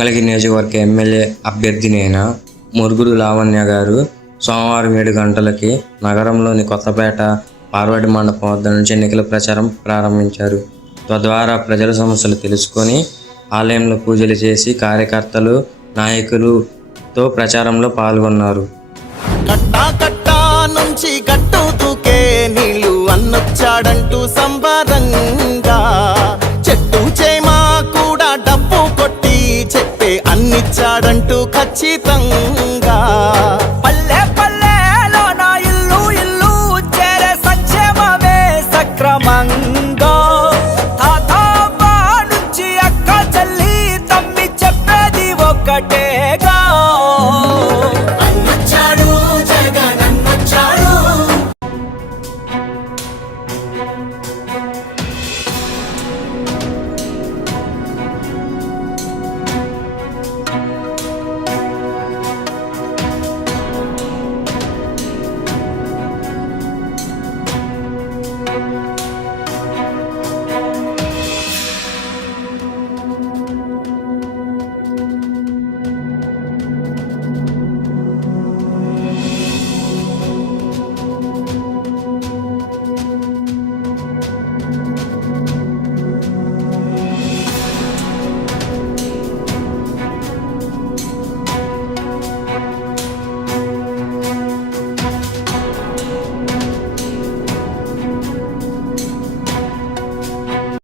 మంగళగిరి నియోజకవర్గ ఎమ్మెల్యే అభ్యర్థినైన మురుగుడు లావణ్య గారు సోమవారం 7 గంటలకి నగరంలోని కొత్తపేట పార్వతి మండపం వద్ద నుంచి ఎన్నికల ప్రచారం ప్రారంభించారు. తద్వారా ప్రజల సమస్యలు తెలుసుకొని ఆలయంలో పూజలు చేసి కార్యకర్తలు, నాయకులతో ప్రచారంలో పాల్గొన్నారు. కట్టా కట్టా నుంచి గట్టు దూకే నీళ్ళు అన్నొచ్చాడంటూ సంబరంగా, చెట్టు చేమా కూడా డప్పు కొట్టి చెప్పే అన్నిచ్చాడంటూ ఖచ్చితంగా